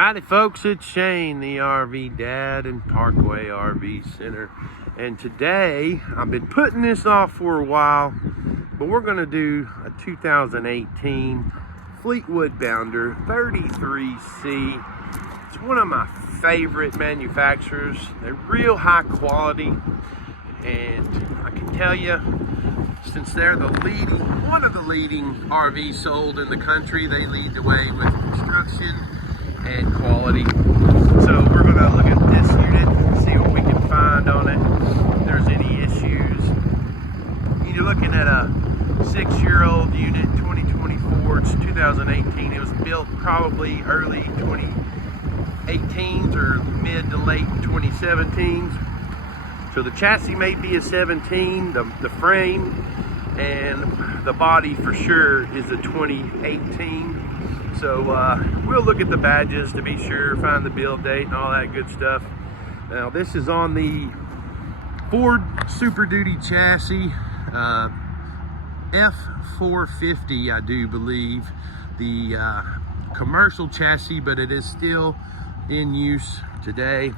Howdy folks, it's Shane, the RV Dad in Parkway RV Center. And today, I've been putting this off for a while, but we're gonna do a 2018 Fleetwood Bounder 33C. It's one of my favorite manufacturers. They're real high quality, and I can tell you, since they're one of the leading RVs sold in the country, they lead the way with construction and quality. So we're gonna look at this unit and see what we can find on it, if there's any issues. You're looking at a 6-year-old unit, 2024, it's 2018. It was built probably early 2018s or mid to late 2017s. So the chassis may be a 17, the frame and the body for sure is a 2018. So we'll look at the badges to be sure, find the build date and all that good stuff. Now this is on the Ford Super Duty chassis, F450 I do believe, the commercial chassis, but it is still in use today.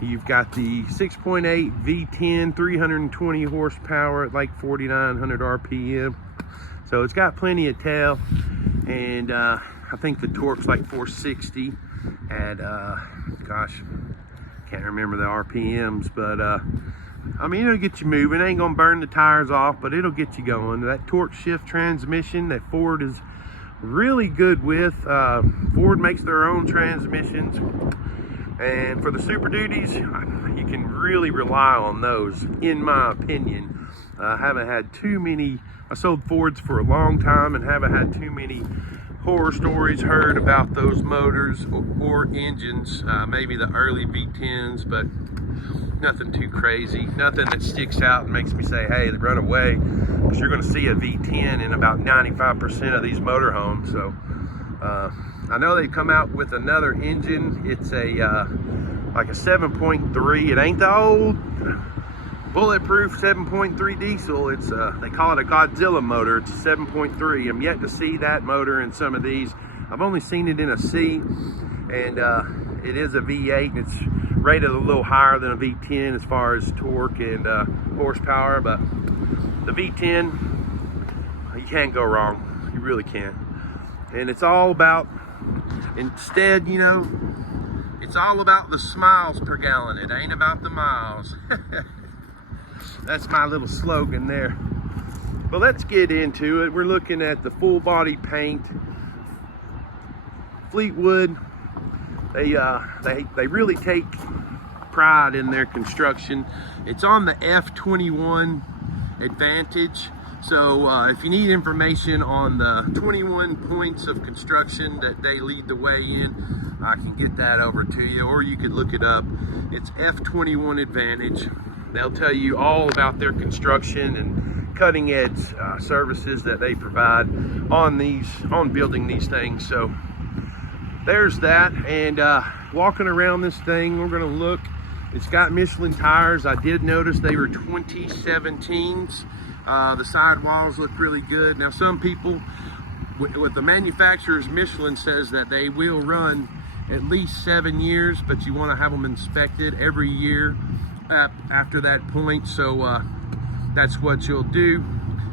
You've got the 6.8 V10, 320 horsepower at like 4,900 RPM. So it's got plenty of tail, and I think the torque's like 460 at, gosh, can't remember the RPMs, but I mean, it'll get you moving. It ain't gonna burn the tires off, but it'll get you going. That torque shift transmission that Ford is really good with. Ford makes their own transmissions, and for the Super Duties, you can really rely on those, in my opinion. I haven't had too many, I sold Fords for a long time and haven't had too many horror stories heard about those motors or engines. Maybe the early V10s, but nothing too crazy, nothing that sticks out and makes me say, hey, run away, because you're going to see a V10 in about 95% of these motorhomes. So I know they come out with another engine. It's a like a 7.3. It ain't the old bulletproof 7.3 diesel. It's they call it a Godzilla motor. It's a 7.3. I'm yet to see that motor in some of these. I've only seen it in a C, and it is a V8, and it's rated a little higher than a V10 as far as torque and horsepower. But the V10, you can't go wrong. You really can't. And it's all about, instead, you know, it's all about the smiles per gallon. It ain't about the miles. That's my little slogan there. But let's get into it. We're looking at the full body paint. Fleetwood, they really take pride in their construction. It's on the F21 Advantage. So if you need information on the 21 points of construction that they lead the way in, I can get that over to you, or you could look it up. It's F21 Advantage. They'll tell you all about their construction and cutting edge services that they provide on building these things. So there's that. And walking around this thing, we're gonna look. It's got Michelin tires. I did notice they were 2017s. The sidewalls look really good. Now some people, with the manufacturer's Michelin says that they will run at least 7 years, but you want to have them inspected every year after that point. So that's what you'll do.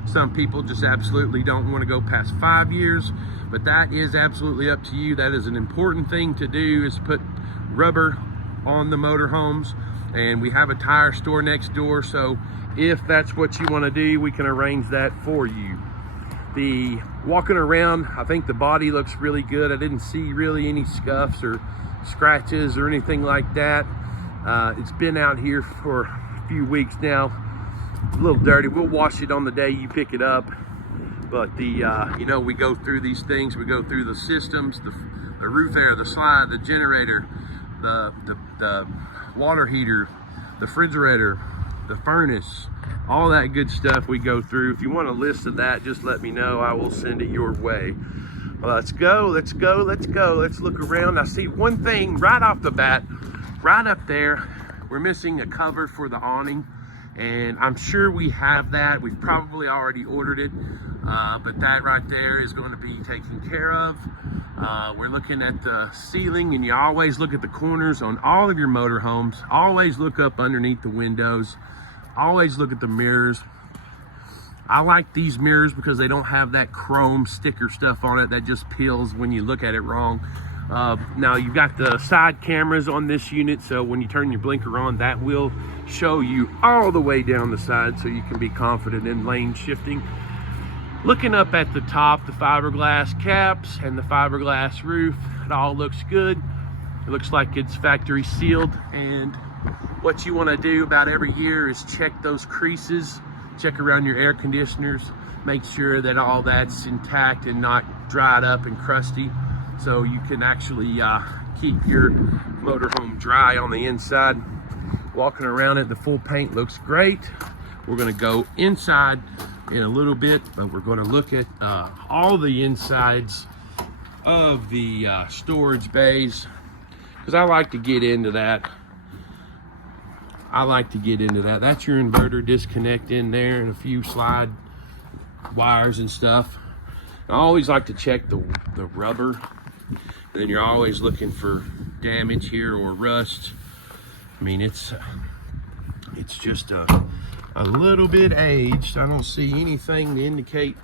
Some people just absolutely don't want to go past 5 years, but that is absolutely up to you. That is an important thing to do, is put rubber on the motorhomes, and we have a tire store next door, so if that's what you want to do, we can arrange that for you. The walking around, I think the body looks really good. I didn't see really any scuffs or scratches or anything like that. It's been out here for a few weeks now. A little dirty. We'll wash it on the day you pick it up. But the you know, we go through these things. We go through the systems, the roof air, the slide, the generator, the water heater, the refrigerator, the furnace, all that good stuff we go through. If you want a list of that, just let me know. I will send it your way. Well, let's go, let's go, let's go. Let's look around. I see one thing right off the bat, right up there. We're missing a cover for the awning, and I'm sure we have that. We've probably already ordered it, but that right there is going to be taken care of. We're looking at the ceiling, and you always look at the corners on all of your motorhomes. Always look up underneath the windows. Always look at the mirrors. I like these mirrors because they don't have that chrome sticker stuff on it that just peels when you look at it wrong. Now you've got the side cameras on this unit, so when you turn your blinker on, that will show you all the way down the side, so you can be confident in lane shifting. Looking up at the top, the fiberglass caps and the fiberglass roof, it all looks good. It looks like it's factory sealed, and what you want to do about every year is check those creases, check around your air conditioners, make sure that all that's intact and not dried up and crusty, so you can actually keep your motorhome dry on the inside. Walking around it, the full paint looks great. We're going to go inside in a little bit, but we're going to look at all the insides of the storage bays, because I like to get into that. That's your inverter disconnect in there, and a few slide wires and stuff. I always like to check the rubber, and then you're always looking for damage here or rust. I mean, it's just a little bit aged. I don't see anything to indicate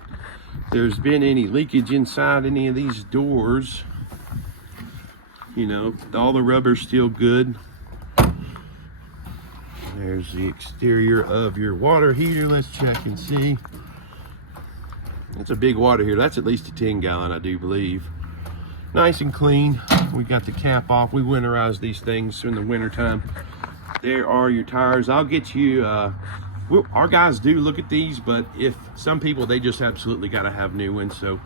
there's been any leakage inside any of these doors. You know, all the rubber's still good. There's the exterior of your water heater. Let's check and see. It's a big water heater. That's at least a 10-gallon, I do believe. Nice and clean. We got the cap off. We winterize these things in the wintertime. There are your tires. I'll get you, our guys do look at these, but if some people, they just absolutely got to have new ones, so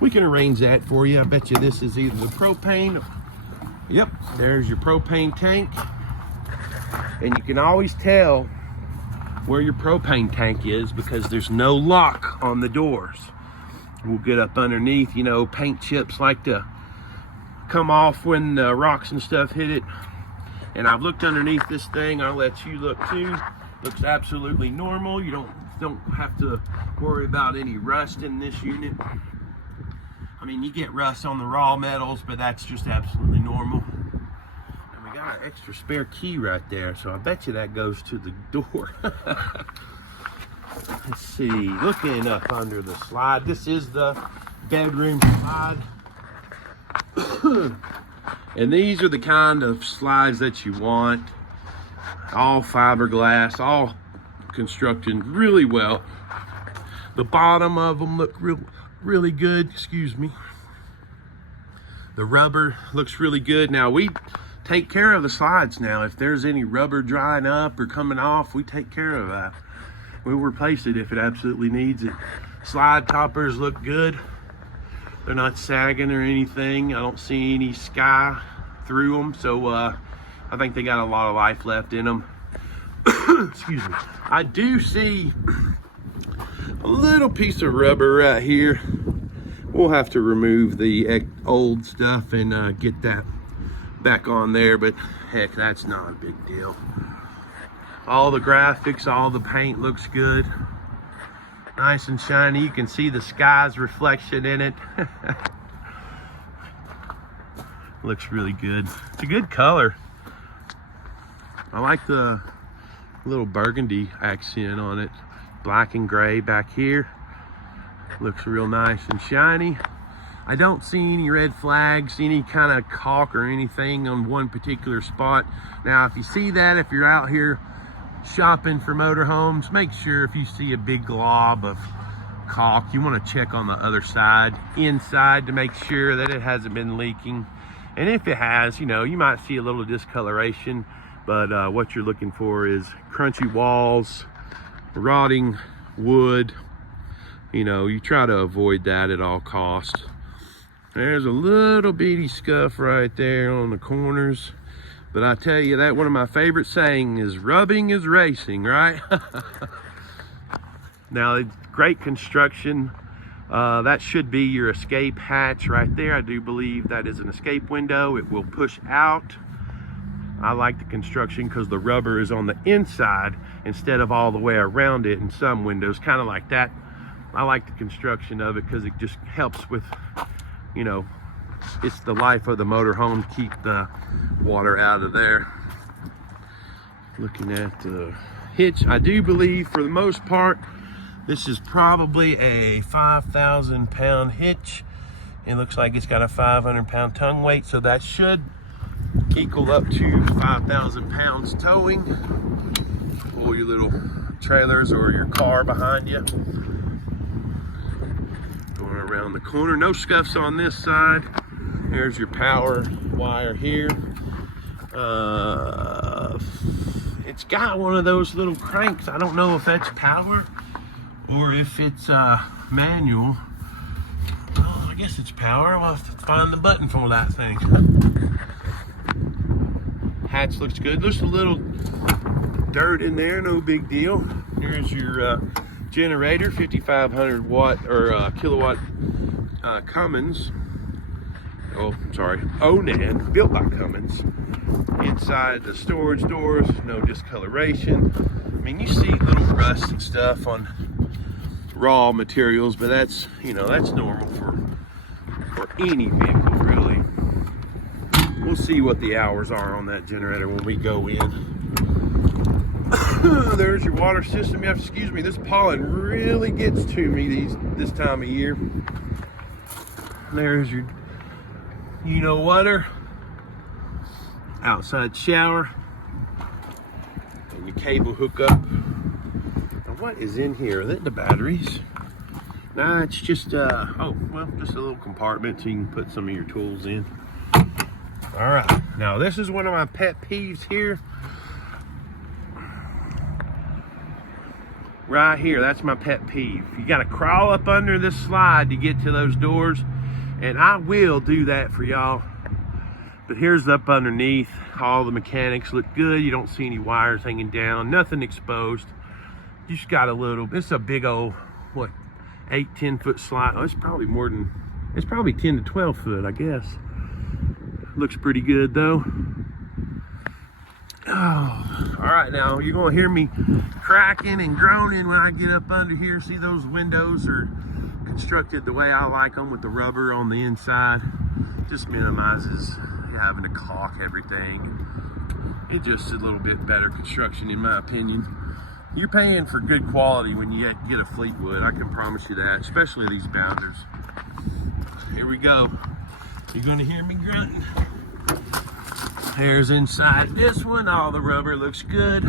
we can arrange that for you. I bet you this is either the propane. Yep, there's your propane tank. And you can always tell where your propane tank is because there's no lock on the doors. We'll get up underneath. You know, paint chips like to come off when the rocks and stuff hit it. And I've looked underneath this thing. I'll let you look too. Looks absolutely normal. You don't have to worry about any rust in this unit. I mean, you get rust on the raw metals, but that's just absolutely normal. And we got an extra spare key right there, so I bet you that goes to the door. Let's see, looking up under the slide. This is the bedroom slide. And these are the kind of slides that you want. All fiberglass, all constructed really well. The bottom of them look really good. Excuse me. The rubber looks really good. Now we take care of the slides now. If there's any rubber drying up or coming off, we take care of that. We'll replace it if it absolutely needs it. Slide toppers look good. They're not sagging or anything. I don't see any sky through them, so I think they got a lot of life left in them. Excuse me. I do see a little piece of rubber right here. We'll have to remove the old stuff and get that back on there, but heck, that's not a big deal. All the graphics, all the paint looks good. Nice and shiny. You can see the sky's reflection in it. Looks really good. It's a good color. I like the little burgundy accent on it. Black and gray back here. Looks real nice and shiny. I don't see any red flags, any kind of caulk or anything on one particular spot. Now, if you see that, if you're out here shopping for motorhomes, make sure if you see a big glob of caulk, you want to check on the other side, inside, to make sure that it hasn't been leaking. And if it has, you know, you might see a little discoloration, but what you're looking for is crunchy walls, rotting wood. You know, you try to avoid that at all costs. There's a little bitty scuff right there on the corners. But I tell you, that one of my favorite sayings is rubbing is racing, right? Now, it's great construction. That should be your escape hatch right there. I do believe that is an escape window. It will push out. I like the construction because the rubber is on the inside instead of all the way around it in some windows, kind of like that. I like the construction of it because it just helps with, you know, It's the life of the motorhome to keep the water out of there. Looking at the hitch, I do believe for the most part this is probably a 5,000 pound hitch. It looks like it's got a 500 pound tongue weight, so that should equal up to 5,000 pounds towing. Pull your little trailers or your car behind you. Going around the corner, no scuffs on this side. There's your power wire here. It's got one of those little cranks. I don't know if that's power or if it's manual. Oh, I guess it's power. We'll have to find the button for that thing. Hatch looks good. There's a little dirt in there, no big deal. Here's your generator, 5,500 watt or kilowatt Cummins. Oh, sorry, Onan, built by Cummins. Inside the storage doors, no discoloration. I mean, you see little rust and stuff on raw materials, but that's, you know, that's normal for any vehicle, really. We'll see what the hours are on that generator when we go in. There's your water system. You have to excuse me, this pollen really gets to me this time of year. There's your water, outside shower, and your cable hookup. Now, what is in here? Are that the batteries? Nah, it's just just a little compartment so you can put some of your tools in. All right, now this is one of my pet peeves here. Right here, that's my pet peeve. You gotta crawl up under this slide to get to those doors, and I will do that for y'all. But here's up underneath. All the mechanics look good. You don't see any wires hanging down, nothing exposed. You just got a little, it's a big old, what, 8-10 foot slide. Oh, it's probably more than, it's probably 10 to 12 foot, I guess. Looks pretty good though. Oh, all right, now you're gonna hear me cracking and groaning when I get up under here. See, those windows are constructed the way I like them, with the rubber on the inside. Just minimizes having to caulk everything. It's just a little bit better construction, in my opinion. You're paying for good quality when you get a Fleetwood, I can promise you that, especially these bounders. Here we go. You're gonna hear me grunting. Here's inside this one. All the rubber looks good.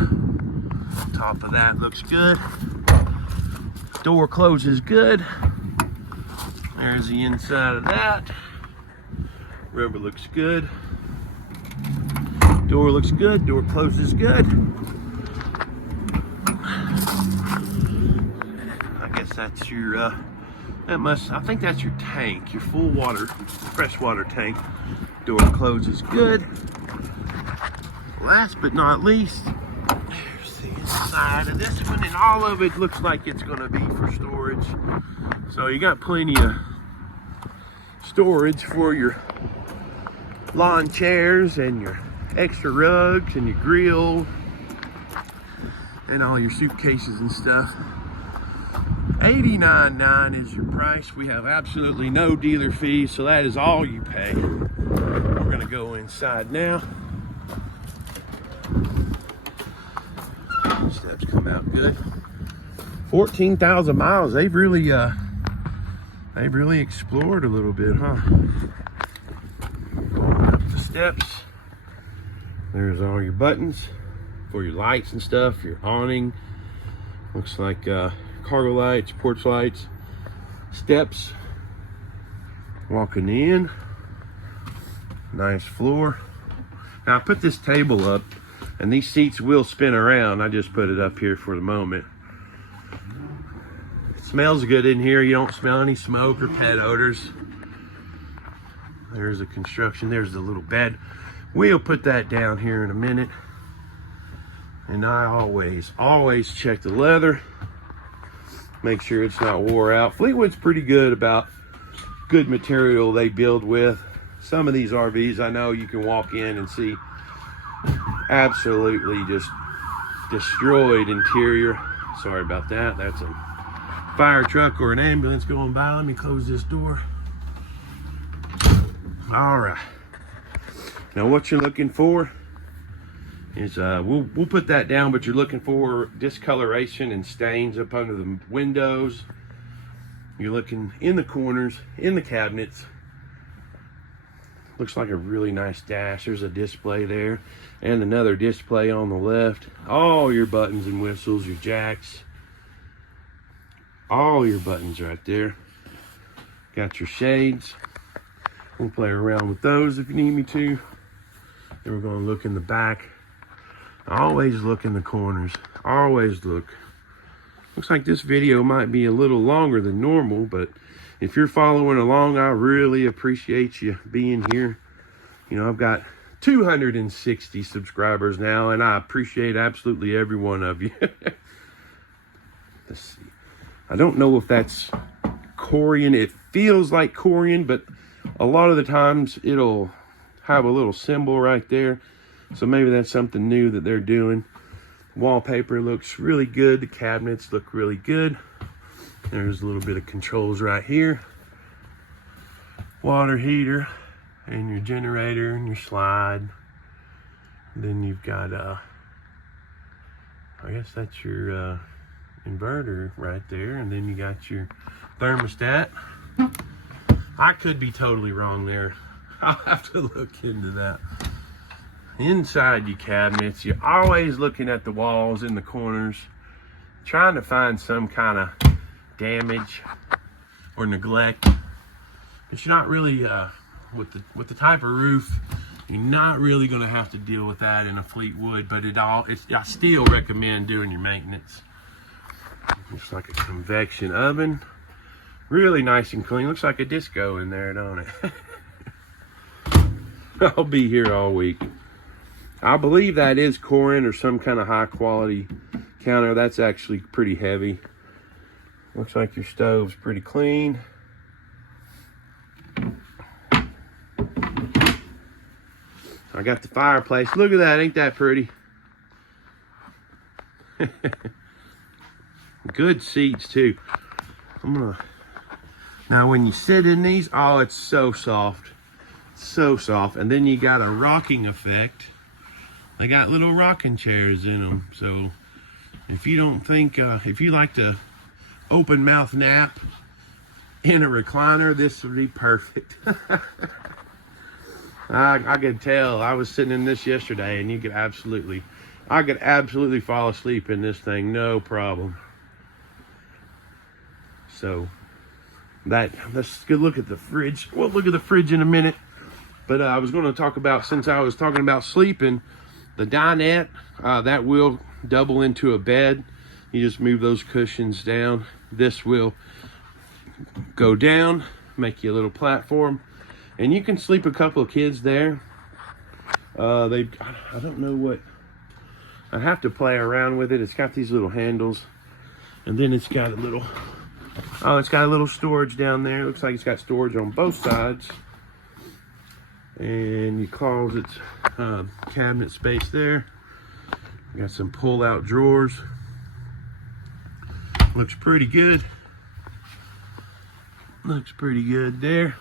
Top of that looks good. Door closes good. There's the inside of that. Rubber looks good. Door looks good. Door closes good. I guess that's your I think that's your tank, your full water, freshwater tank. Door closes good. Last but not least, there's the inside of this one, and all of it looks like it's gonna be for storage. So you got plenty of storage for your lawn chairs and your extra rugs and your grill and all your suitcases and stuff. $89.9 is your price. We have absolutely no dealer fees, so that is all you pay. We're gonna go inside now. Steps come out good. 14,000 miles. They've really explored a little bit, huh? Going up the steps. There's all your buttons for your lights and stuff, your awning. Looks like cargo lights, porch lights, steps. Walking in. Nice floor. Now I put this table up, and these seats will spin around. I just put it up here for the moment. It smells good in here. You don't smell any smoke or pet odors. There's the construction. There's the little bed. We'll put that down here in a minute. And I always check the leather. Make sure it's not wore out. Fleetwood's pretty good about good material they build with. Some of these RVs, I know you can walk in and see absolutely just destroyed interior. Sorry about that. That's a fire truck or an ambulance going by. Let me close this door. All right. Now what you're looking for is, we'll put that down, but you're looking for discoloration and stains up under the windows. You're looking in the corners, in the cabinets. Looks like a really nice dash. There's a display there and another display on the left. All your buttons and whistles, your jacks, all your buttons right there. Got your shades. We'll play around with those if you need me to. Then we're going to look in the back. Always look in the corners. Always look. Looks like this video might be a little longer than normal, but if you're following along, I really appreciate you being here. You know, I've got 260 subscribers now, and I appreciate absolutely every one of you. Let's see. I don't know if that's Corian. It feels like Corian, but a lot of the times it'll have a little symbol right there. So maybe that's something new that they're doing. Wallpaper looks really good. The cabinets look really good. There's a little bit of controls right here. Water heater and your generator and your slide. Then you've got, I guess that's your inverter right there. And then you got your thermostat. I could be totally wrong there. I'll have to look into that. Inside your cabinets, you're always looking at the walls in the corners, trying to find some kind of damage or neglect. But you're not really, with the type of roof, you're not really going to have to deal with that in a Fleetwood. But I still recommend doing your maintenance. Looks like a convection oven, really nice and clean. Looks like a disco in there, don't it? I'll be here all week. I believe that is Corian or some kind of high quality counter. That's actually pretty heavy. Looks like your stove's pretty clean. I got the fireplace. Look at that, ain't that pretty? Good seats too. Now when you sit in these, oh, it's so soft. So soft. And then you got a rocking effect. They got little rocking chairs in them. So if you don't think, if you like to open mouth nap in a recliner, this would be perfect. I could tell. I was sitting in this yesterday, and I could absolutely fall asleep in this thing, no problem. So let's go look at the fridge. We'll look at the fridge in a minute. But I was going to talk about, since I was talking about sleeping, the dinette, that will double into a bed. You just move those cushions down. This will go down, make you a little platform. And you can sleep a couple of kids there. I don't know what, I have to play around with it. It's got these little handles. And then it's got a little storage down there. It looks like it's got storage on both sides. And your closet, cabinet space there. Got some pull-out drawers. Looks pretty good. Looks pretty good there.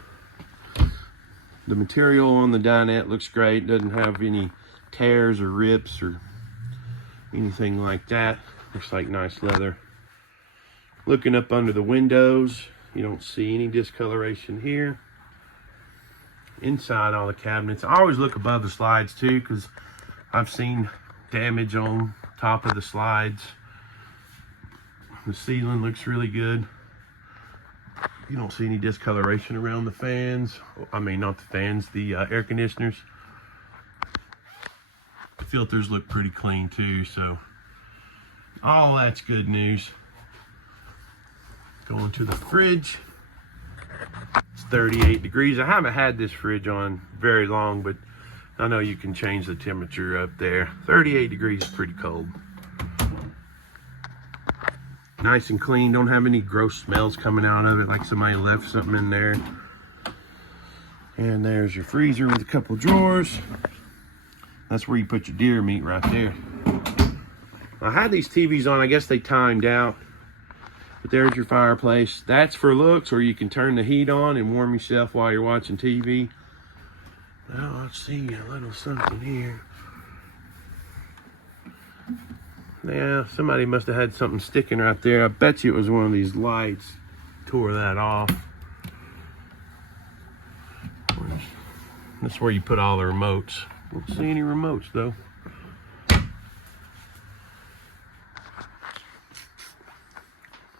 The material on the dinette looks great. Doesn't have any tears or rips or anything like that. Looks like nice leather. Looking up under the windows, you don't see any discoloration here. Inside all the cabinets, I always look above the slides too, because I've seen damage on top of the slides. The ceiling looks really good. You don't see any discoloration around the fans. I mean, not the fans, the air conditioners. The filters look pretty clean too, so all that's good news. Going to the fridge. It's 38 degrees. I haven't had this fridge on very long, but I know you can change the temperature up there. 38 degrees is pretty cold. Nice and clean. Don't have any gross smells coming out of it like somebody left something in there. And there's your freezer with a couple drawers. That's where you put your deer meat right there. I had these TVs on. I guess they timed out. But there's your fireplace. That's for looks, or you can turn the heat on and warm yourself while you're watching TV. Oh, I see a little something here. Yeah, somebody must have had something sticking right there. I bet you it was one of these lights. Tore that off. That's where you put all the remotes. Don't see any remotes though.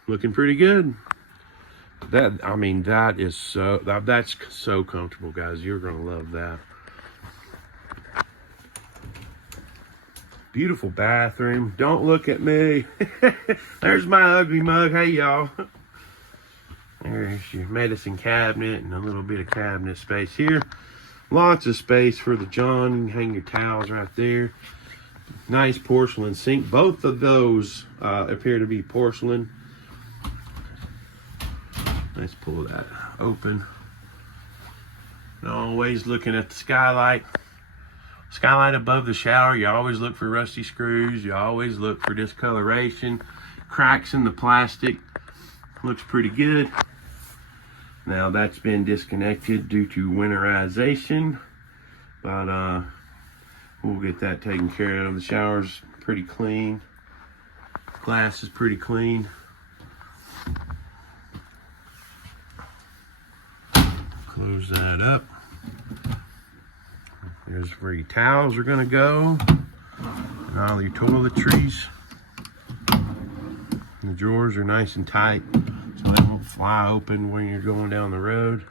Looking pretty good. I mean, that's so comfortable, guys. You're gonna love that. Beautiful bathroom. Don't look at me. There's my ugly mug. Hey, y'all. There's your medicine cabinet and a little bit of cabinet space here. Lots of space for the John. You can hang your towels right there. Nice porcelain sink. Both of those appear to be porcelain. Let's pull that open. And always looking at the skylight. Skylight above the shower. You always look for rusty screws. You always look for discoloration. Cracks in the plastic. Looks pretty good. Now that's been disconnected due to winterization. But we'll get that taken care of. The shower's pretty clean. Glass is pretty clean. Close that up. There's where your towels are gonna go. And all your toiletries. And the drawers are nice and tight, so they won't fly open when you're going down the road.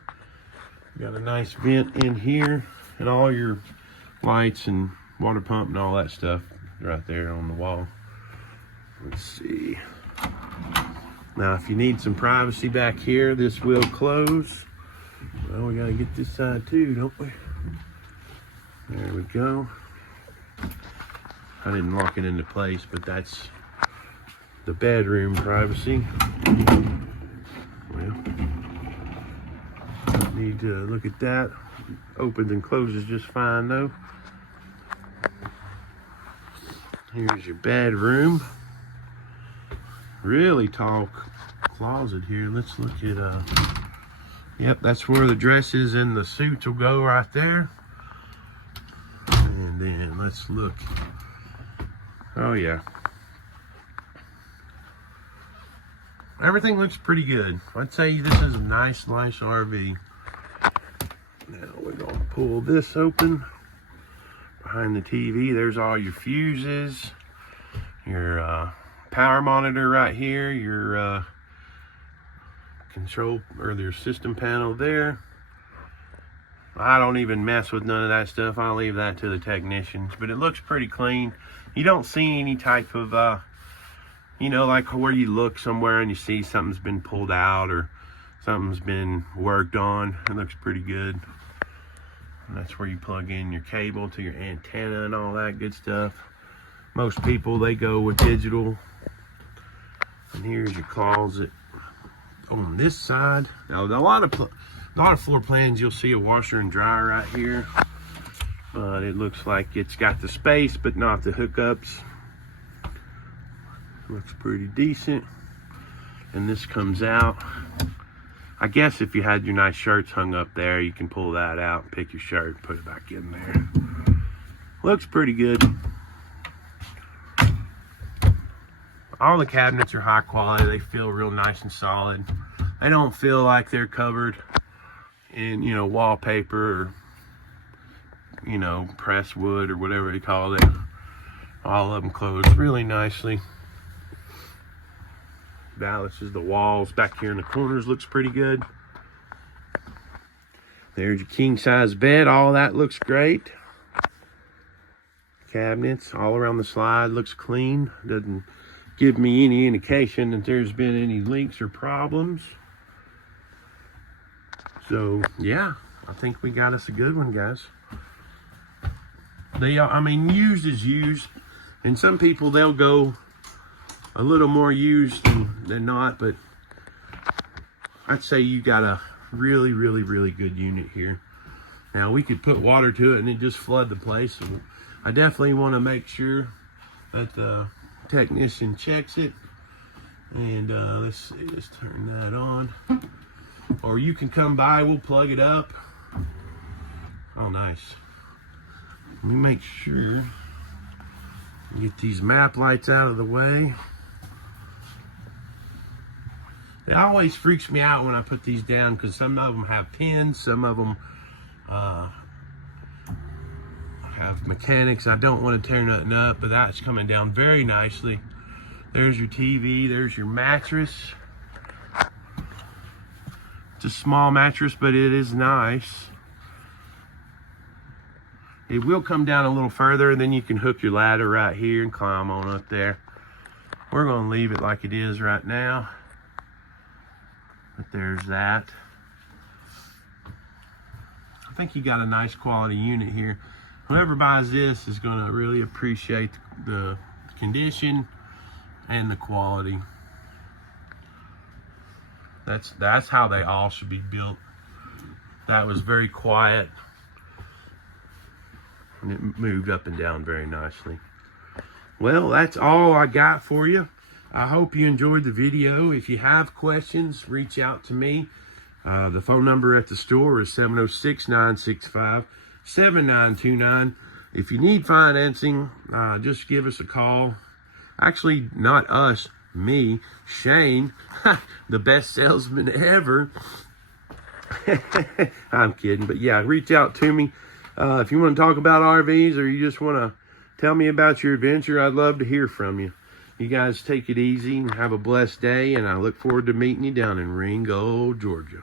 Got a nice vent in here, and all your lights and water pump and all that stuff right there on the wall. Let's see. Now, if you need some privacy back here, this will close. Well, we gotta get this side too, don't we? There we go. I didn't lock it into place, but that's the bedroom privacy. Well, need to look at that. Opens and closes just fine though. Here's your bedroom. Really tall closet here. Let's look at yep, that's where the dresses and the suits will go right there. And then let's look. Oh yeah. Everything looks pretty good. I'd say this is a nice RV. Now we're gonna pull this open. Behind the TV, there's all your fuses, your power monitor right here, your control or their system panel there. I don't even mess with none of that stuff. I'll leave that to the technicians, but it looks pretty clean. You don't see any type of you know, like where you look somewhere and you see something's been pulled out or something's been worked on. It looks pretty good. And that's where you plug in your cable to your antenna and all that good stuff. Most people, they go with digital. And here's your closet on this side. Now, a lot of floor plans, you'll see a washer and dryer right here. But it looks like it's got the space, but not the hookups. Looks pretty decent. And this comes out. I guess if you had your nice shirts hung up there, you can pull that out, pick your shirt, put it back in there. Looks pretty good. All the cabinets are high quality. They feel real nice and solid. They don't feel like they're covered in, you know, wallpaper or, you know, pressed wood or whatever they call it. All of them close really nicely. Balances the walls back here in the corners, looks pretty good. There's your king size bed. All that looks great. Cabinets all around the slide looks clean. Doesn't give me any indication that there's been any leaks or problems. So yeah, I think we got us a good one, guys. I mean, used is used, and some people, they'll go a little more used than not, but I'd say you got a really good unit here. Now, we could put water to it and it just flood the place. So I definitely want to make sure that the technician checks it. And let's see, let's turn that on. Or you can come by, we'll plug it up Oh, nice. Let me make sure. Get these map lights out of the way. It always freaks me out when I put these down because some of them have pins, some of them have mechanics. I don't want to tear nothing up, but that's coming down very nicely. There's your TV, there's your mattress. It's a small mattress, but it is nice. It will come down a little further, and then you can hook your ladder right here and climb on up there. We're gonna leave it like it is right now. But there's that. I think you got a nice quality unit here. Whoever buys this is gonna really appreciate the condition and the quality. That's how they all should be built. That was very quiet. And it moved up and down very nicely. Well, that's all I got for you. I hope you enjoyed the video. If you have questions, reach out to me. The phone number at the store is 706-965-7929. If you need financing, just give us a call. Actually, not us, me, Shane, the best salesman ever. I'm kidding, but yeah, reach out to me. If you want to talk about RVs or you just want to tell me about your adventure, I'd love to hear from you. You guys take it easy and have a blessed day, and I look forward to meeting you down in Ringgold, Georgia.